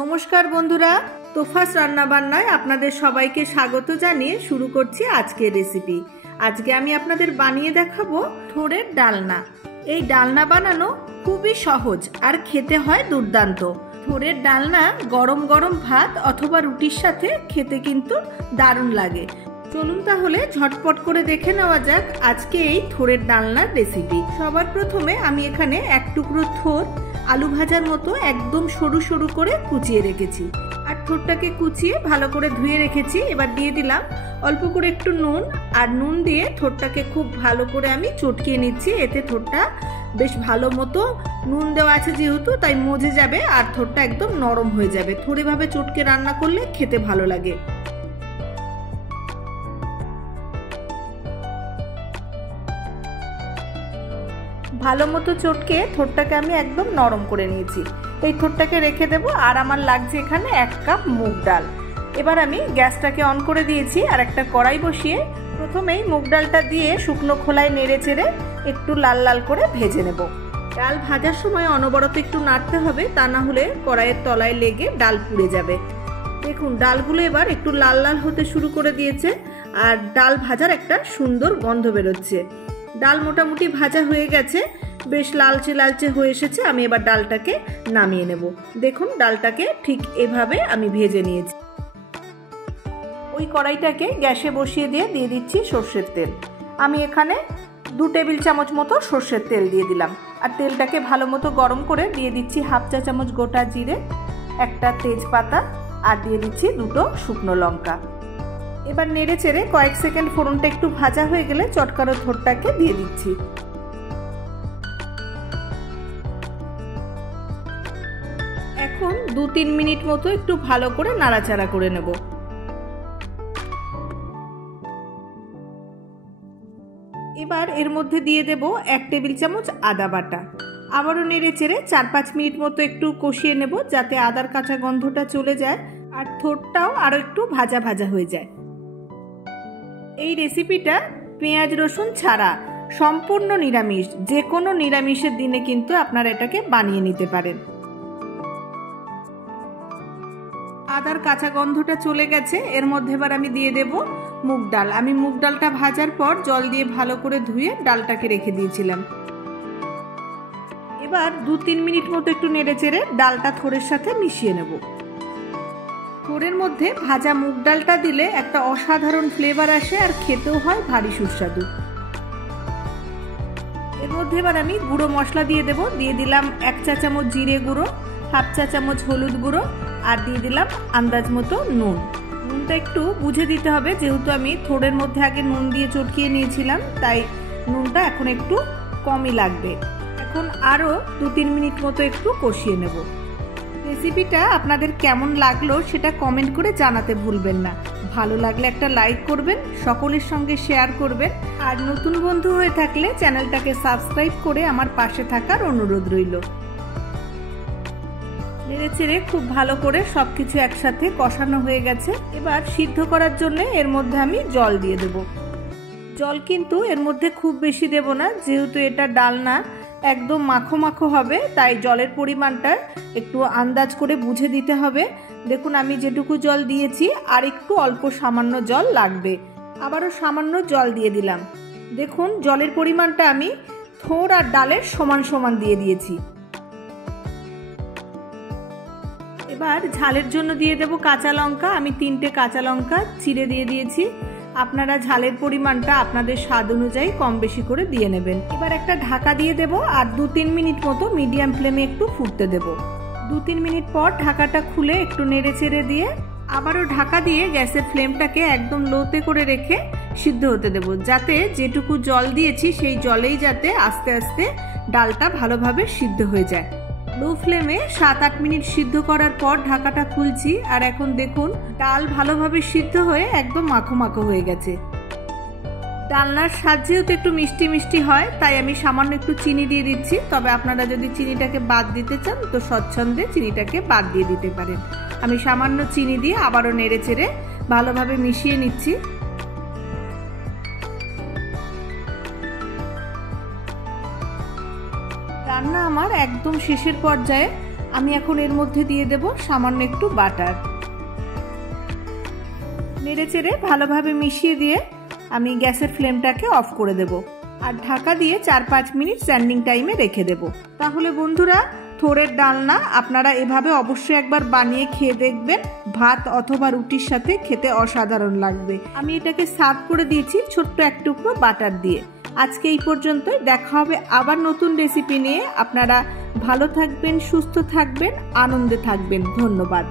নমস্কার বন্ধুরা, তোফাস রান্নাবান্নায় আপনাদের সবাইকে স্বাগত জানিয়ে শুরু করছি আজকের রেসিপি। আজকে আমি আপনাদের বানিয়ে দেখাবো থোড়ের ডালনা। এই ডালনা বানানো খুবই সহজ আর খেতে হয় দুর্দান্ত। থোড়ের ডালনা গরম গরম ভাত অথবা রুটির সাথে খেতে কিন্তু দারুণ লাগে। চলুন তাহলে ঝটপট করে দেখে নেওয়া যাক আজকে এই থোড়ের ডালনার রেসিপি। সবার প্রথমে আমি এখানে এক টুকরো থোড় আলু ভাজার মতো একদম সরু সরু করে কুচিয়ে রেখেছি, আর থোড়টাকে কুচিয়ে ভালো করে ধুয়ে রেখেছি। এবার দিয়ে দিলাম অল্প করে একটু নুন, আর নুন দিয়ে থোড়টাকে খুব ভালো করে আমি চটকিয়ে নিচ্ছি। এতে থোড়টা বেশ ভালো মতো নুন দেওয়া আছে যেহেতু, তাই মজে যাবে আর থোড়টা একদম নরম হয়ে যাবে। থোড়ে ভাবে চটকে রান্না করলে খেতে ভালো লাগে। ভালো মতো চটকে থোড়টাকে আমি একদম নরম করে নিয়েছি। এই থোড়টাকে রেখে দেবো। আর আমার লাগছে এখানে 1 কাপ মুগ ডাল। এবার আমি গ্যাসটাকে অন করে দিয়েছি আর একটা কড়াই বসিয়ে প্রথমেই মুগ ডালটা দিয়ে শুকনো খোলায় নেড়ে চেড়ে একটু লাল লাল করে ভেজে নেব। ডাল ভাজার সময় অনবরত একটু নাড়তে হবে, তা না হলে কড়াইয়ের তলায় লেগে ডাল পুড়ে যাবে। দেখুন ডালগুলো এবার একটু লাল লাল হতে শুরু করে দিয়েছে আর ডাল ভাজার একটা সুন্দর গন্ধ বেরোচ্ছে। ডাল মোটামুটি ভাজা হয়ে গেছে, বেশ লালচে লালচে হয়ে এসেছে। আমি এবার ডালটাকে নামিয়ে নেব। দেখুন ডালটাকে ঠিক এভাবে আমি ভেজে নিয়েছি। ওই কড়াইটাকে গ্যাসে বসিয়ে দিয়ে দিচ্ছি সর্ষের তেল। আমি এখানে 2 টেবিল চামচ মতো সর্ষের তেল দিয়ে দিলাম। আর তেলটাকে ভালো মতো গরম করে দিয়ে দিচ্ছি 1/2 চা চামচ গোটা জিরে, একটা তেজপাতা, আর দিয়ে দিচ্ছি 2টো শুকনো লঙ্কা। এবার নেড়ে চেড়ে কয়েক সেকেন্ড ফোড়নটা একটু ভাজা হয়ে গেলে চটকানো থোড়টাকে দিয়ে দিচ্ছি। এখন 2-3 মিনিট মতো একটু ভালো করে নাড়াচাড়া করে নেব। এবার এর মধ্যে দিয়ে দেব 1 টেবিল চামচ আদা বাটা। আবারও নেড়ে চেড়ে 4-5 মিনিট মতো একটু কষিয়ে নেব, যাতে আদার কাঁচা গন্ধটা চলে যায় আর থোড়টাও আরো একটু ভাজা ভাজা হয়ে যায়। এই রেসিপিটা পেঁয়াজ রসুন ছাড়া সম্পূর্ণ নিরামিষ। যে কোনো নিরামিষের দিনে কিন্তু আপনারা এটাকে বানিয়ে নিতে পারেন। আদার কাঁচা গন্ধটা চলে গেছে। এর মধ্যে এবার আমি দিয়ে দেব মুগ ডাল। আমি মুগ ডালটা ভাজার পর জল দিয়ে ভালো করে ধুয়ে ডালটাকে রেখে দিয়েছিলাম। এবার 2-3 মিনিট মতো একটু নেড়ে চেড়ে ডালটা থোড়ের সাথে মিশিয়ে নেব। থোড়ের মধ্যে ভাজা মুগ ডালটা দিলে একটা অসাধারণ ফ্লেভার আসে আর খেতেও হয় ভারী সুস্বাদু। এর মধ্যে এবার আমি গুঁড়ো মশলা দিয়ে দেব। দিয়ে দিলাম 1 চা চামচ জিরে গুঁড়ো, 1/2 চা চামচ হলুদ গুঁড়ো, আর দিয়ে দিলাম আন্দাজ মতো নুন। নুনটা একটু বুঝে দিতে হবে, যেহেতু আমি থোড়ের মধ্যে আগে নুন দিয়ে চটকিয়ে নিয়েছিলাম, তাই নুনটা এখন একটু কমই লাগবে। এখন আরও 2-3 মিনিট মতো একটু কষিয়ে নেব। রেসিপিটা আপনাদের কেমন লাগলো সেটা কমেন্ট করে জানাতে ভুলবেন না। ভালো লাগলে একটা লাইক করবেন, সকলের সঙ্গে শেয়ার করবেন, আর নতুন বন্ধু হয়ে থাকলে চ্যানেলটাকে সাবস্ক্রাইব করে আমার পাশে থাকার অনুরোধ রইল। নেড়ে চেড়ে খুব ভালো করে সবকিছু একসাথে কষানো হয়ে গেছে। এবার সিদ্ধ করার জন্য এর মধ্যে আমি জল দিয়ে দেব। জল কিন্তু এর মধ্যে খুব বেশি দেব না, যেহেতু এটা ডালনা একদম মাখো মাখো হবে, তাই জলের পরিমাণটা একটু আন্দাজ করে বুঝে দিতে হবে। দেখুন আমি যেটুকু জল দিয়েছি আর একটু অল্প সামান্য জল লাগবে। আবারও সামান্য জল দিয়ে দিলাম। দেখুন জলের পরিমাণটা আমি থোড় আর ডালের সমান সমান দিয়ে দিয়েছি। এবার ঝালের জন্য দিয়ে দেব কাঁচা লঙ্কা। আমি 3টে কাঁচা লঙ্কা চিড়ে দিয়ে দিয়েছি। আপনারা ঝালের পরিমাণটা আপনাদের স্বাদ অনুযায়ী কম বেশি করে দিয়ে নেবেন। এবার একটা ঢাকা দিয়ে দেব আর 2-3 মিনিট মতো মিডিয়াম ফ্লেমে একটু ফুটতে দেব। 2-3 মিনিট পর ঢাকাটা খুলে একটু নেড়ে চেড়ে দিয়ে আবারও ঢাকা দিয়ে গ্যাসের ফ্লেমটাকে একদম লোতে করে রেখে সিদ্ধ হতে দেব, যাতে যেটুকু জল দিয়েছি সেই জলেই যাতে আস্তে আস্তে ডালটা ভালোভাবে সিদ্ধ হয়ে যায়। লো ফ্লেমে 7-8 মিনিট সিদ্ধ করার পর ঢাকাটা খুলছি, আর এখন দেখুন ডাল ভালোভাবে সিদ্ধ হয়ে একদম মাখো মাখো হয়ে গেছে। ডালনার স্বাদ যেহেতু একটু মিষ্টি মিষ্টি হয়, তাই আমি সামান্য একটু চিনি দিয়ে দিচ্ছি। তবে আপনারা যদি চিনিটাকে বাদ দিতে চান তো স্বচ্ছন্দে চিনিটাকে বাদ দিয়ে দিতে পারেন। আমি সামান্য চিনি দিয়ে আবারও নেড়ে চেড়ে ভালোভাবে মিশিয়ে নিচ্ছি। রান্না আমার একদম শেষের পর্যায়ে। আমি এখন এর মধ্যে দিয়ে দেব সামান্য একটু বাটার। নেড়ে চেড়ে ভালোভাবে মিশিয়ে দিয়ে আমি গ্যাসের ফ্লেমটাকে অফ করে দেব আর ঢাকা দিয়ে 4-5 মিনিট স্ট্যান্ডিং টাইমে রেখে দেব। তাহলে বন্ধুরা, থোড়ের ডালনা আপনারা এভাবে অবশ্যই একবার বানিয়ে খেয়ে দেখবেন। ভাত অথবা রুটির সাথে খেতে অসাধারণ লাগবে। আমি এটাকে সার্ভ করে দিয়েছি ছোট্ট এক টুকরো বাটার দিয়ে। আজকে এই পর্যন্তই, দেখা হবে আবার নতুন রেসিপি নিয়ে। আপনারা ভালো থাকবেন, সুস্থ থাকবেন, আনন্দে থাকবেন। ধন্যবাদ।